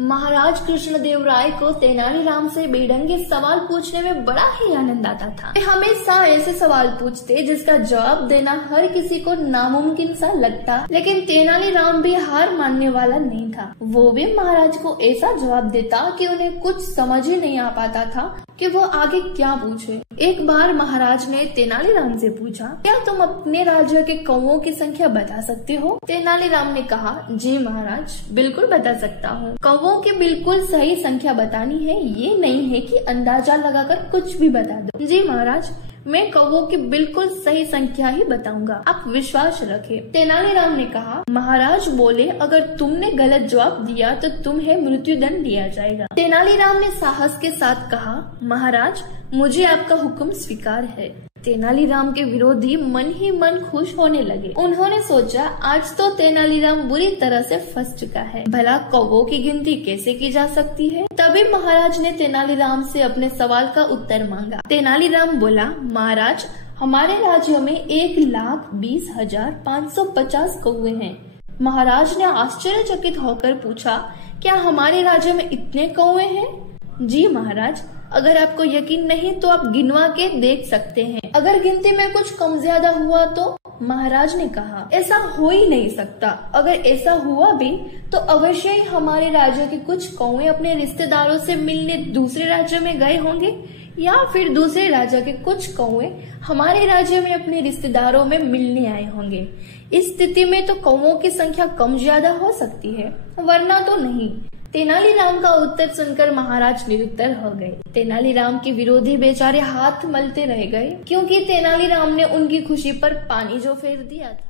महाराज कृष्णदेवराय को तेनालीराम से बेढंगे सवाल पूछने में बड़ा ही आनंद आता था। वे हमेशा ऐसे सवाल पूछते जिसका जवाब देना हर किसी को नामुमकिन सा लगता, लेकिन तेनालीराम भी हार मानने वाला नहीं था। वो भी महाराज को ऐसा जवाब देता कि उन्हें कुछ समझ ही नहीं आ पाता था कि वो आगे क्या पूछे। एक बार महाराज ने तेनालीराम से पूछा, क्या तुम अपने राज्य के कौवों की संख्या बता सकते हो? तेनालीराम ने कहा, जी महाराज, बिल्कुल बता सकता हूँ। कौवों की बिल्कुल सही संख्या बतानी है, ये नहीं है कि अंदाजा लगाकर कुछ भी बता दो। जी महाराज, मैं कौवों की बिल्कुल सही संख्या ही बताऊंगा, आप विश्वास रखें। तेनालीराम ने कहा, महाराज बोले, अगर तुमने गलत जवाब दिया तो तुम्हें मृत्युदंड दिया जाएगा। तेनालीराम ने साहस के साथ कहा, महाराज, मुझे आपका हुक्म स्वीकार है। तेनालीराम के विरोधी मन ही मन खुश होने लगे। उन्होंने सोचा, आज तो तेनालीराम बुरी तरह से फंस चुका है। भला कौवों की गिनती कैसे की जा सकती है? तभी महाराज ने तेनालीराम से अपने सवाल का उत्तर मांगा। तेनालीराम बोला, महाराज, हमारे राज्य में 1,20,550 कौवे हैं। महाराज ने आश्चर्यचकित होकर पूछा, क्या हमारे राज्य में इतने कौवे हैं? जी महाराज, अगर आपको यकीन नहीं तो आप गिनवा के देख सकते हैं। अगर गिनती में कुछ कम ज्यादा हुआ तो? महाराज ने कहा, ऐसा हो ही नहीं सकता। अगर ऐसा हुआ भी तो अवश्य ही हमारे राज्य के कुछ कौवे अपने रिश्तेदारों से मिलने दूसरे राज्य में गए होंगे, या फिर दूसरे राज्य के कुछ कौवे हमारे राज्य में अपने रिश्तेदारों में मिलने आए होंगे। इस स्थिति में तो कौवों की संख्या कम ज्यादा हो सकती है, वरना तो नहीं। तेनालीराम का उत्तर सुनकर महाराज निरुत्तर हो गए। तेनालीराम के विरोधी बेचारे हाथ मलते रह गए, क्योंकि तेनालीराम ने उनकी खुशी पर पानी जो फेर दिया था।